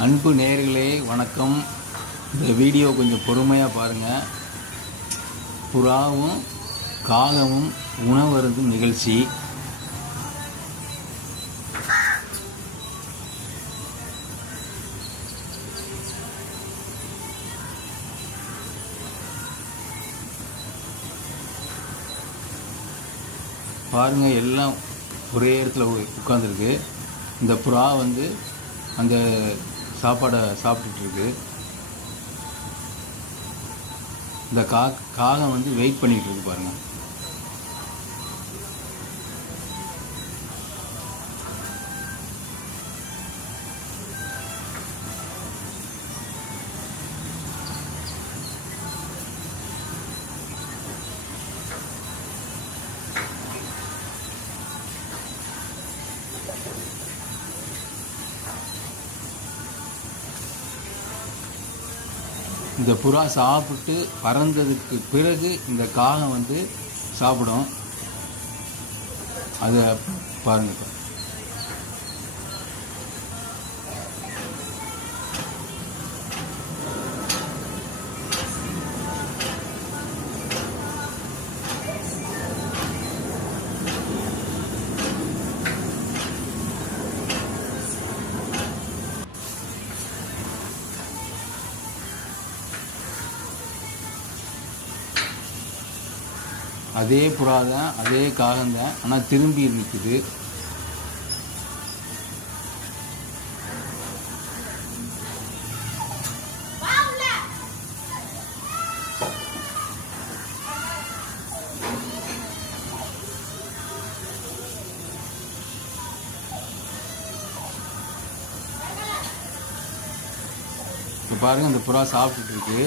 அன்பு நேயர்களே வணக்கம். இந்த வீடியோ கொஞ்சம் பொறுமையாக பாருங்கள். புறாவும் காகமும் உணவருந்தும் நிகழ்ச்சி. பாருங்கள், எல்லாம் ஒரே இடத்துல உட்காந்துருக்கு. இந்த புறா அந்த சாப்பாடை சாப்பிட்டுருக்கு. இந்த காகம் வெயிட் பண்ணிகிட்டு இருக்கு பாருங்கள். இந்த புறா சாப்பிட்டு பறந்ததுக்கு பிறகு இந்த காகம் சாப்பிடும். அதை பாருங்க. அதே புறா தான், அதே காகம் தான், ஆனால் திரும்பி நிற்குது. இப்போ பாருங்க, இந்த புறா சாப்பிட்டுட்டு இருக்கு.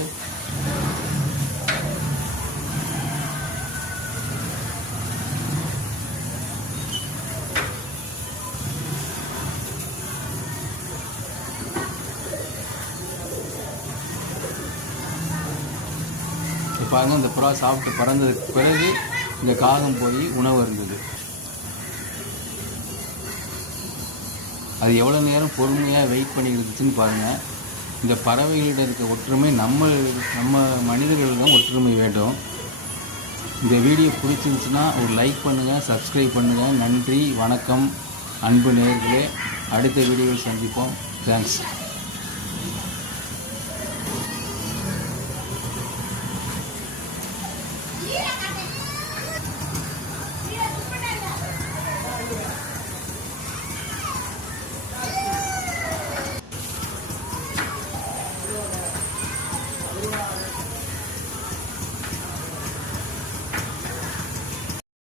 பாருங்கள், இந்த புறா சாப்பிட்டு பறந்ததுக்கு பிறகு இந்த காகம் போய் உணவு இருந்தது. அது எவ்வளோ நேரம் பொறுமையாக வெயிட் பண்ணி இருந்துச்சுன்னு பாருங்கள். இந்த பறவைகளிடம் இருக்க ஒற்றுமை நம்ம மனிதர்களிடம் ஒற்றுமை வேண்டும். இந்த வீடியோ பிடிச்சிருந்துச்சுன்னா ஒரு லைக் பண்ணுங்கள், சப்ஸ்கிரைப் பண்ணுங்கள். நன்றி, வணக்கம் அன்பு நேயர்களே. அடுத்த வீடியோவில் சந்திப்போம். தேங்க்ஸ்.